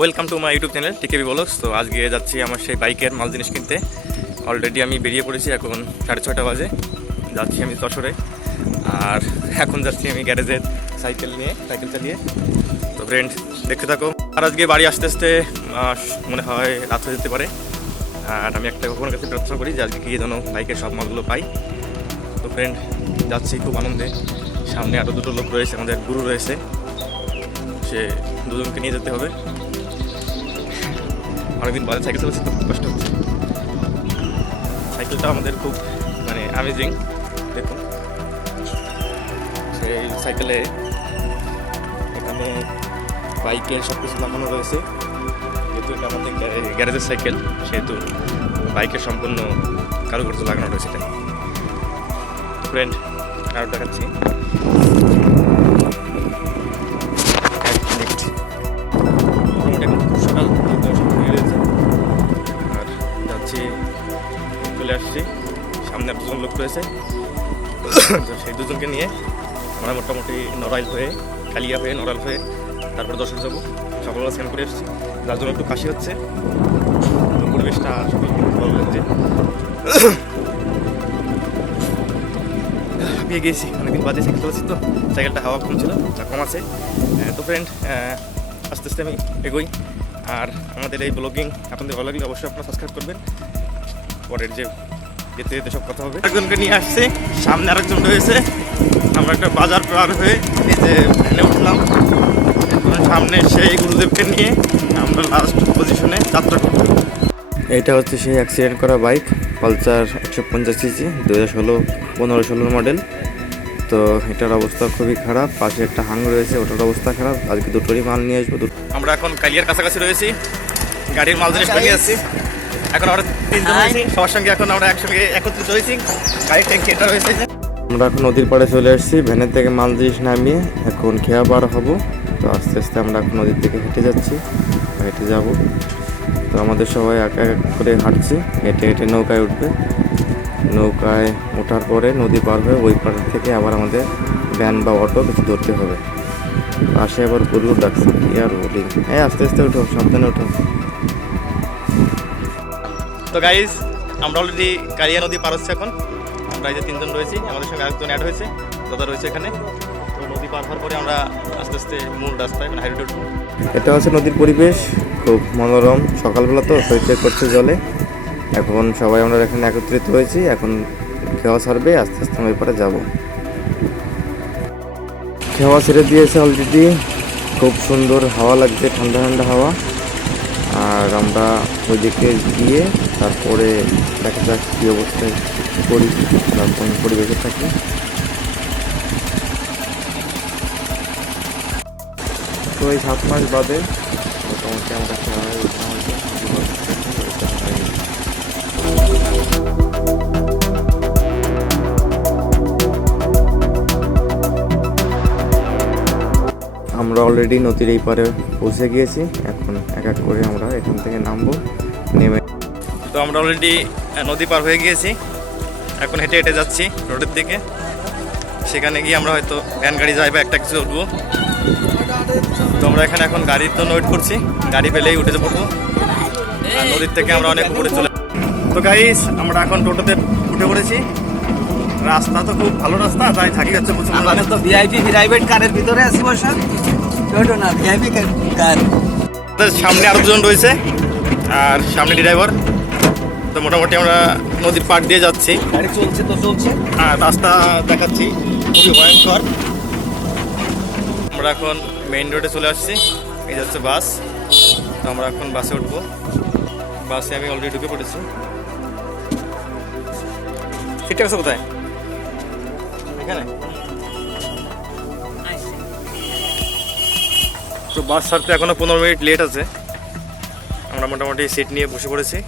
Welcome to my YouTube channel TKB vlogs. তো আজকে যাচ্ছি আমার সেই বাইকের মাল জিনিস কিনতে। অলরেডি আমি বেরিয়ে পড়েছি, এখন 6:30 বাজে। যাচ্ছি আমি যশোরে, আর এখন যাচ্ছি আমি গ্যারেজের সাইকেল চালিয়ে। তো ফ্রেন্ড দেখতে থাকো। আর আজকে বাড়ি আসতে আসতে মনে হয় রাত হয়ে যেতে পারে। আর আমি একটা কখনো কাছে প্রার্থনা করি যে আজকে গিয়ে যেন বাইকের সব মালগুলো পাই। তো ফ্রেন্ড যাচ্ছি খুব আনন্দে। সামনে আরও দুটো লোক রয়েছে, আমাদের গুরু রয়েছে, সে দুজনকে নিয়ে যেতে হবে। অনেকদিন বাদে সাইকেল চালাচ্ছি তো খুব কষ্ট হচ্ছে। সাইকেলটা আমাদের খুব অ্যামেজিং। দেখুন সেই সাইকেলে এখানে বাইকের সব কিছু লাগানো রয়েছে। যেহেতু এটা আমাদের গ্যারেজের সাইকেল, সেহেতু বাইকের সম্পূর্ণ কারুকার্য লাগানো রয়েছে। তাই ফ্রেন্ড আর দেখাচ্ছি। চলে আসছি, সামনে আর দুজন লোক রয়েছে। তো সেই দুজনকে নিয়ে আমরা মোটামুটি নড়াইল হয়ে কালিয়া হয়ে নড়াইল হয়ে তারপর যশোর যাবো। সকালবেলা স্ক্যান করে এসেছি, যার জন্য একটু কাশি হচ্ছে। তো পরিবেশটা আসলে ভালো লাগছে। হাঁপিয়ে গিয়েছি, অনেকদিন বাদে সাইকেল চলেছি তো সাইকেলটা হাওয়া কম ছিল, কম আছে। তো ফ্রেন্ড আস্তে আস্তে আমি এগোই। আর আমাদের এই ব্লগিং আপনাদের ভালো লাগলে অবশ্যই আপনারা সাবস্ক্রাইব করবেন। পরের যে যেতে যেতে সব কথা হবে। একজনকে নিয়ে আসছে, সামনে আরেকজন রয়েছে। আমরা একটা বাজার পার হয়ে এই যে ভ্যানে উঠলাম। সামনে সেই গুরুদেবকে নিয়ে আমরা লাস্ট পজিশনে যাত্রা করব। এইটা হচ্ছে সেই অ্যাক্সিডেন্ট করা বাইক, পালসার 150cc 2015-16 মডেল। তো এটার অবস্থা খুবই খারাপ। পাশে একটা হাং রয়েছে, ওটার অবস্থা খারাপ। আজকে দুটোরই মাল নিয়ে আসবো। আমরা এখন কালিয়ার কাছাকাছি রয়েছি, গাড়ির মাল জিনিস নিয়ে আসছি। এখন আমরা তিনজন রয়েছি, সবার সঙ্গে এখন আমরা একসঙ্গে একত্রিত হয়েছি। গাড়ির ট্যাঙ্কি এটা রয়েছে। আমরা এখন নদীর পাড়ে চলে আসছি, ভ্যানের থেকে মাল জিনিস নামিয়ে এখন খেয়া পার হবো। তো আস্তে আস্তে আমরা এখন নদীর দিকে হেঁটে যাচ্ছি, হেঁটে যাব। তো আমাদের সবাই এক এক করে হাঁটছি, হেঁটে হেঁটে নৌকায় উঠবে। নৌকায় ওঠার পরে নদী পার হয়ে ওই পাড় থেকে আবার আমাদের ভ্যান বা অটো কিছু ধরতে হবে। পাশে আবার গরুর ডাকছে, কি আর বলি। আস্তে আস্তে ওঠো, সাবধানে ওঠো। তো গাইজ আমরা অলরেডি কালিয়া নদী পার হচ্ছে এখন। আমরা এই যে তিনজন রয়েছি, আমাদের সঙ্গে আরেকজন অ্যাড হয়েছে, দাদা রয়েছে এখানে। তো নদী পার হওয়ার পরে আমরা আস্তে আস্তে মূল রাস্তায় হাইরোডে উঠবো। এটা হচ্ছে নদীর পরিবেশ, খুব মনোরম। সকালবেলা তো সৈকত করছে জলে। এখন সবাই আমরা এখানে একত্রিত হয়েছি, এখন খেওয়া ছাড়বে, আস্তে আস্তে আমরা এরপরে যাবো। খেওয়া ছেড়ে দিয়েছে অলরেডি, খুব সুন্দর হাওয়া লাগছে, ঠান্ডা ঠান্ডা হাওয়া। আর আমরা ওইদিকে গিয়ে তারপরে দেখা যাক কী অবস্থায় করি বা কোন পরিবেশে থাকি। তো এই 7 মাস বাদে মোটামুটি আমরা আমরা অলরেডি নদীর এই পারে পৌঁছে গিয়েছি। এখন এক এক করে আমরা এখান থেকে নামবো, নেমে। তো আমরা অলরেডি নদী পার হয়ে গিয়েছি, এখন হেঁটে হেঁটে যাচ্ছি রোডের দিকে। সেখানে গিয়ে আমরা হয়তো ভ্যান গাড়ি যাই বা একটা কিছু উঠবো। তো আমরা এখানে এখন গাড়ির জন্য ওয়েট করছি, গাড়ি পেলেই উঠে পড়বো। আর নদীর থেকে আমরা অনেক উপরে চলে। তো গাইস আমরা এখন টোটোতে উঠে পড়েছি। রাস্তা তো খুব ভালো রাস্তা, তাই থাকি যাচ্ছে প্রচুর। আমরা তো ভিআইপি প্রাইভেট কারের ভিতরে আছি বসা, টোটো না ভিআইপি কার। সামনে আরো জন রয়েছে আর সামনে ড্রাইভার। তো মোটামুটি আমরা নদীর পাড় দিয়ে যাচ্ছি, গাড়ি চলছে তো চলছে। আর রাস্তা দেখাচ্ছি খুবই ভয়ঙ্কর। আমরা এখন মেইন রোডে চলে আসছি, এই যাচ্ছে বাস। তো আমরা এখন বাসে উঠবো। বাসে আমি অলরেডি ঢুকে পড়েছি। সিটটা আছে কোথায়? এখানে। তো বাস ছাড়তে এখনো 15 মিনিট লেট আছে। আমরা মোটামুটি সিট নিয়ে বসে পড়েছি।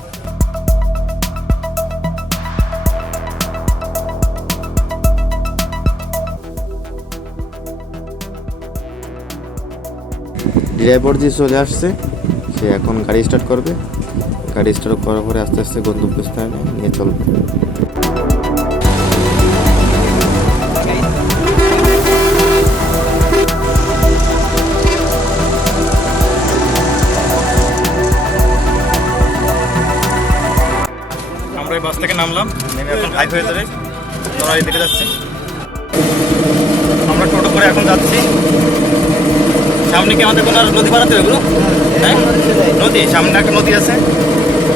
ড্রাইভার যে চলে আসছে, সে এখন গাড়ি স্টার্ট করবে। গাড়ি স্টার্ট করার পরে আস্তে আস্তে গন্তব্যস্থানে নিয়ে চলবে। সবাই বাস থেকে নামলাম, নেমে এখন হাই হয়ে ধরে নড়াই দিকে যাচ্ছি। আমরা টোটো করে এখন যাচ্ছি। সামনে কি আমাদের কোনো আর নদী পার হতে হবে এগুলো? হ্যাঁ, নদী, সামনে একটা নদী আছে।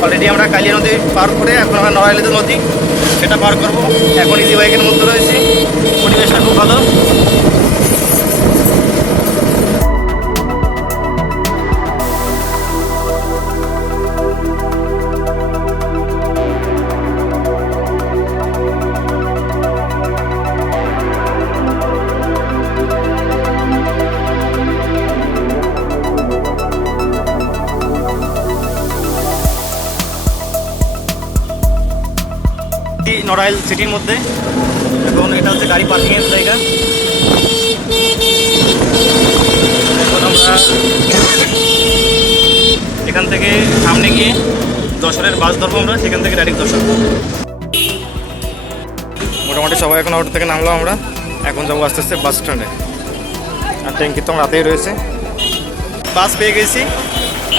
অলরেডি আমরা কালিয়া নদী পার করে এখন আমরা নড়াইলেতে নদী, সেটা পার করবো। এখন ইজি বাইকের মধ্যে রয়েছি, পরিবেশটা খুব ভালো। নড়াইল সিটির মধ্যে, এবং এটা হচ্ছে গাড়ি পার্কিংয়ের জায়গা। এখন আমরা এখান থেকে সামনে গিয়ে যশোরের বাস ধরবো আমরা, সেখান থেকে ডাইরেক্ট যশোর। মোটামুটি সবাই এখন অটো থেকে নামলাম আমরা, এখন যাবো আস্তে আস্তে বাস স্ট্যান্ডে। আর ট্যাঙ্কি তো রাতেই রয়েছে, বাস পেয়ে গেছি।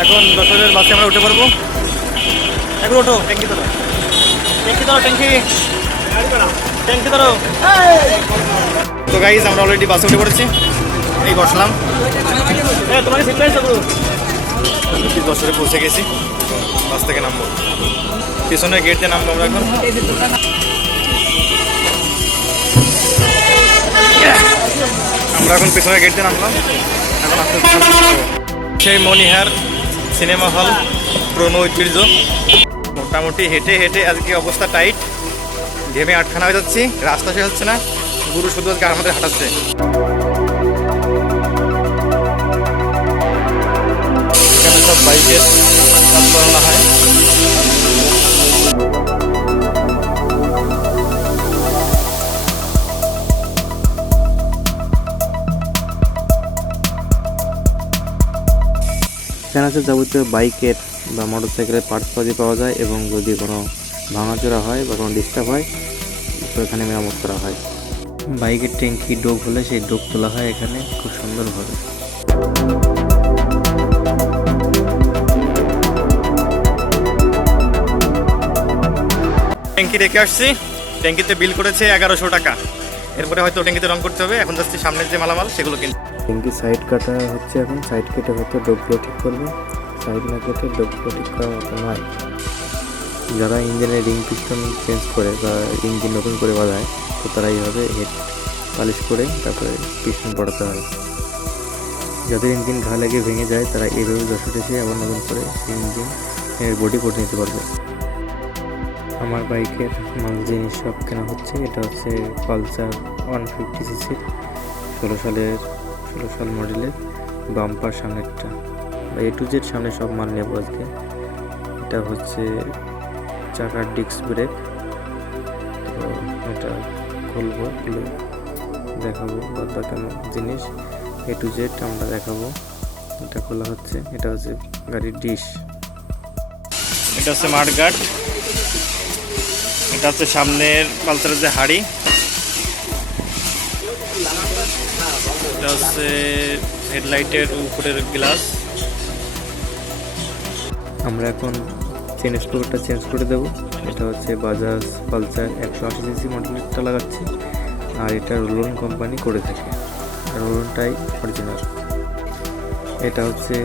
এখন যশোরের বাসে আমরা উঠে পারবো। এখন ওঠো, ট্যাঙ্কি ধরো, ট্যাঙ্কি ধরো, ট্যাঙ্কি ধরো। তো গাইজ আমরা অলরেডি বাসে উঠে পড়েছি, এই বসলাম। তোমাকে সিট পাইছো? যশোরে পৌঁছে গেছি, বাস থেকে নামবো। পিছনের গেট দিয়ে নামবো আমরা এখন। আমরা এখন পিছনের গেট দিয়ে নামলাম, এখন আস্তে আস্তে সেই মনিহার সিনেমা হল, পুরনো ঐতিহ্য। মোটামুটি হেঁটে হেঁটে আজকে অবস্থা টাইট, ঘেমে আটখানা হয়ে যাচ্ছি। রাস্তা শেষ হচ্ছে না, গুরু শুধু আজকে আমাদের হাঁটাচ্ছে। এখানে সব বাইকের কাজ করানো হয়। এখানে আছে যাবতীয় বাইকের বা মোটর সাইকেলের পার্টস পাওয়া যায়, এবং যদি কোনো ভাঙাচোরা হয় বা কোনো ডিস্টার্ব হয় তো এখানে মেরামত করা হয়। বাইকের ট্যাঙ্কি ডোক হলে সেই ডোক তোলা হয় এখানে খুব সুন্দরভাবে। ট্যাঙ্কি রেখে আসছি, ট্যাঙ্কিতে বিল করেছে 1100 টাকা। এরপরে হয়তো ট্যাঙ্কিতে রং করতে হবে। এখন যাচ্ছি সামনের যে মালামাল সেগুলো কিনতে। ট্যাঙ্কি সাইড কাটা হচ্ছে, এখন সাইড কেটে হয়তো ডোকগুলো ঠিক করবে। সাইড না কেটে ডোকগুলো ঠিক করার মতো নয়। যারা ইঞ্জিনের রিং পিস্টন চেঞ্জ করে বা ইঞ্জিন নতুন করে বাঁধায়, তো তারা এইভাবে হেড পালিশ করে তারপরে পিস্টন পড়াতে হয়। যাদের ইঞ্জিন ঘা লেগে ভেঙে যায় তারা এইভাবে যশোরে এসে আবার নতুন করে ইঞ্জিনের বডি করে নিতে পারবে। আমার বাইকের মাল জিনিস সব কেনা হচ্ছে। এটা হচ্ছে পালসার 150cc 16 সাল মডেলের বাম্পার সামনেরটা, বা A to Z সামনে সব মাল নেবো আজকে। এটা হচ্ছে চাকার ডিস্ক ব্রেক, তো এটা খুলবো, খুলে দেখাবো বা কেমন জিনিস A to Z আমরা দেখাবো। এটা খোলা হচ্ছে। এটা হচ্ছে গাড়ির ডিশ, এটা হচ্ছে মাঠগার্ড, এটা হচ্ছে সামনের পালসারের যে হাড়ি, এটা হচ্ছে হেডলাইটের উপরের গ্লাস। আমরা এখন চেন স্ক্রুটা চেঞ্জ করে দেবো। এটা হচ্ছে বাজাজ পালসার 180cc মডেলেরটা লাগাচ্ছি, আর এটা রোলন কোম্পানি করে থাকে, রোলনটাই অরিজিনাল। এটা হচ্ছে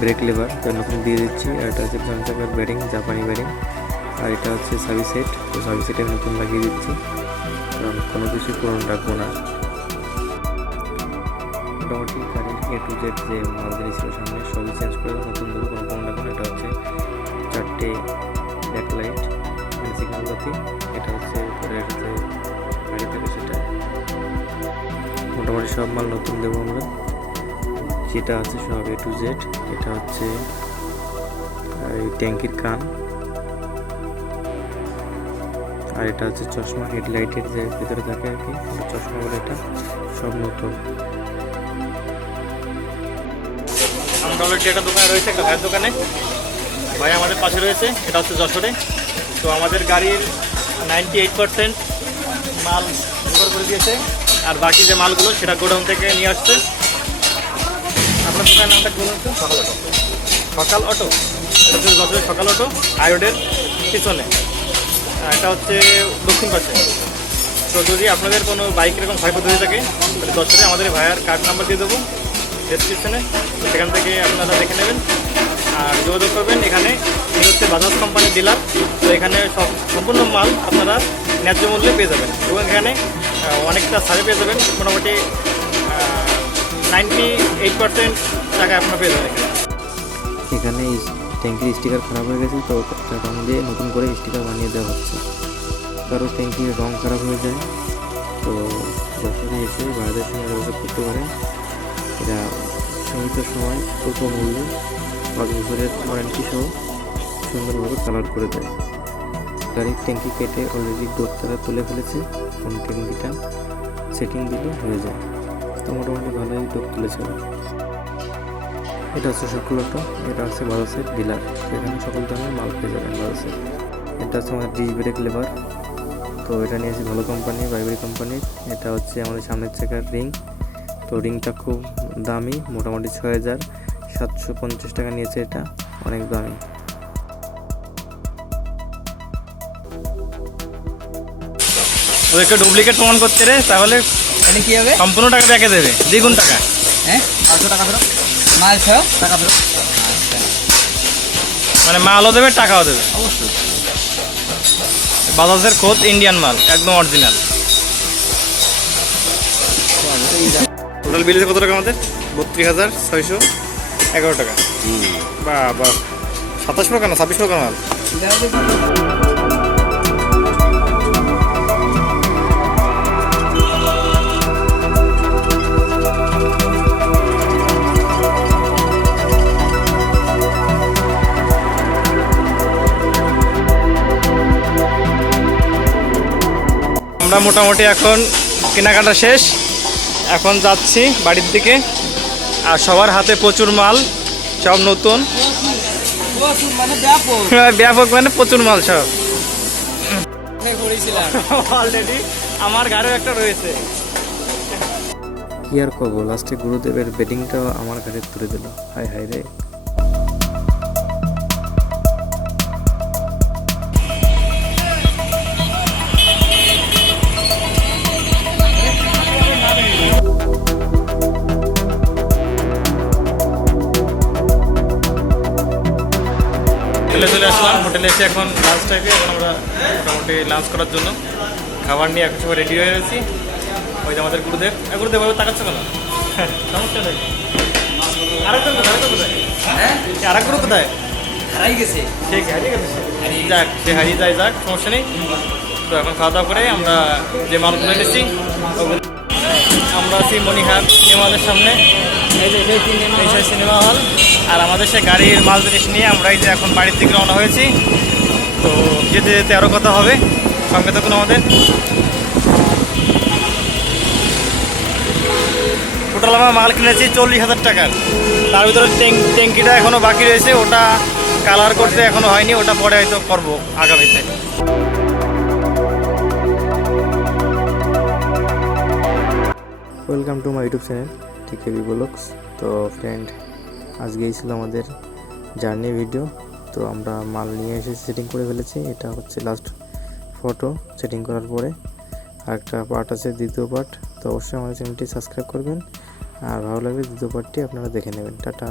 ব্রেক লেভার, নতুন দিয়ে দিচ্ছি। আর এটা হচ্ছে ফ্রন্ট চাকার ব্যারিং, জাপানি ব্যারিং। আর এটা হচ্ছে সার্ভিস সেট, তো সার্ভিস সেট আমি নতুন লাগিয়ে দিচ্ছি, কারণ কোনো কিছু পুরনো রাখবো না। মোটামুটি গাড়ির A to Z যে মাল জিনিস ছিল সামনে সবই চেঞ্জ করে নতুন দেবো, কোনো পুরনো রাখবো না। এটা হচ্ছে 4টে ব্যাকলাইট, সিগন্যাল বাতি। এটা হচ্ছে পরের যে গাড়ি থাকে সেটা। মোটামুটি সব মাল নতুন দেবো আমরা, যেটা আছে সব A to Z। এটা হচ্ছে এই ট্যাঙ্কির কান, আর এটা হচ্ছে চশমা, হেডলাইটের যে ভিতরে থাকে আর কি, চশমা বলে, এটা সব নতুন। আমরা অলরেডি একটা দোকানে রয়েছে, একটা ভাইয়ের দোকানে। ভাই আমাদের পাশে রয়েছে, এটা হচ্ছে যশোরে। তো আমাদের গাড়ির 98% মাল জোগাড় করে দিয়েছে, আর বাকি যে মালগুলো সেটা গোডাউন থেকে নিয়ে আসছে। আপনার দোকানের নামটা কি বলুন? সকাল অটো। সকাল অটো, এটা হচ্ছে যশোরের সকাল অটো, আয়োডের পিছনে। আর এটা হচ্ছে দক্ষিণ পাশে। তো যদি আপনাদের কোনো বাইক এরকম ক্ষয়ক্ষতি হয়ে থাকে তাহলে দশটাতে আমাদের ভাইয়ার কার্ড নাম্বার দিয়ে দেবো ডেসক্রিপশনে, তো সেখান থেকে আপনারা দেখে নেবেন আর যোগাযোগ করবেন। এখানে এই হচ্ছে বাজাজ কোম্পানির ডিলার, তো এখানে সম্পূর্ণ মাল আপনারা ন্যায্য মূল্যে পেয়ে যাবেন এবং এখানে অনেকটা ছাড়ে পেয়ে যাবেন, মোটামুটি 98% টাকা আপনারা পেয়ে যাবেন। এখানে ট্যাঙ্কির স্টিকার খারাপ হয়ে গেছে, তো রং দিয়ে নতুন করে স্টিকার বানিয়ে দেওয়া হচ্ছে। কারো ট্যাঙ্কির রং খারাপ হয়ে যায়, তো যশোরে এসে ভাইদের সঙ্গে যোগাযোগ করতে পারেন। এটা সীমিত সময় অল্প মূল্যে 5 বছরের ওয়ারেন্টি সহ সুন্দরভাবে কালার করে দেয়। গাড়ির ট্যাঙ্কি কেটে অলরেডি ডোর তারা তুলে ফেলেছে, কোন ট্যাঙ্কিটা সেটিং দিলে হয়ে যায়। তো মোটামুটি ভালোই ডোর তুলেছে। এটা হচ্ছে সকল অটো, এটা হচ্ছে বাজাজের ডিলার, এখানে সকল ধরনের মাল পেয়ে যাবেন বাজাজের। এটা হচ্ছে আমাদের ডিস ব্রেক লেভার, তো এটা নিয়েছি ভালো কোম্পানি, বাইবেরি কোম্পানির। এটা হচ্ছে আমাদের সামনের চাকার রিং, তো রিংটা খুব দামি, মোটামুটি 6750 টাকা নিয়েছে, এটা অনেক দামি। ওদেরকে ডুপ্লিকেট প্রমাণ করতে রে, তাহলে তাহলে কি হবে? সম্পূর্ণ টাকা ব্যাকে দেবে, দ্বিগুণ টাকা। হ্যাঁ 500 টাকা ধরো, মাল সহ টাকা ধরো। আচ্ছা, মানে মালও দেবে টাকাও দেবে। অবশ্যই। বাজাজের খোদ ইন্ডিয়ান মাল, একদম অরিজিনাল। টোটাল বিল কত টাকা আমাদের? 32,611 টাকা। বা 27 টাকা না 26 টাকা মাল। আমরা মোটামুটি এখন কেনাকাটা শেষ, এখন যাচ্ছি বাড়ির দিকে। আর সবার হাতে প্রচুর মাল, সব নতুন, মানে ব্যাপক ব্যাপক মানে প্রচুর মাল সব। করেছিলাম অলরেডি আমার গাড়িও একটা রয়েছে। কি আর করবো, লাস্টে গুরুদেবের বেডিংটাও আমার ঘাড়ে তুলে দিল। হাই হাই রে। হোটেলে চলে আসলাম, হোটেলে এসে এখন লাঞ্চ টাইমে, এখন আমরা মোটামুটি লাঞ্চ করার জন্য খাবার নিয়ে এখন সবাই রেডি হয়ে গেছি। ওই যে আমাদের গুরুদেব, গুরুদেব ভাবে তাকাচ্ছে কেন? সমস্যা নেই। আরেকজন কোথায়? আরেকজন কোথায়? হ্যাঁ আরেক গুরু কোথায়? হারাই গেছে। ঠিক হারিয়ে গেছে সে। যাক, সে হারিয়ে যায়, যাক, সমস্যা নেই। তো এখন খাওয়া দাওয়া করে আমরা যে মালগুলো এনেছি ওগুলো, আমরা আছি মনিহার সিনেমা হলের সামনে, এই সেই সিনেমা হল। আর আমাদের সে গাড়ির মাল জিনিস নিয়ে আমরা এই যে এখন বাড়ির দিকে রওনা হয়েছি। তো যেতে যেতে আরও কথা হবে, সঙ্গে থাকুন আমাদের। টোটাল আমরা মাল কিনেছি 40,000 টাকার, তার ভিতরে ট্যাঙ্কিটা এখনও বাকি রয়েছে, ওটা কালার করতে এখনও হয়নি, ওটা পরে হয়তো করবো আগামীতে। Welcome to my YouTube channel TKB vlogs. তো ফ্রেন্ড, আজকে এই ছিল আমাদের জার্নি ভিডিও। তো আমরা মাল নিয়ে এসে সেটিং করে ফেলেছি, এটা হচ্ছে লাস্ট ফটো সেটিং করার পরে। আরেকটা পার্ট আছে, দ্বিতীয় পার্ট। তো অবশ্যই আমাদের চ্যানেলটি সাবস্ক্রাইব করবেন, আর ভালো লাগলে দ্বিতীয় পার্টটি আপনারা দেখে নেবেন। টাটা।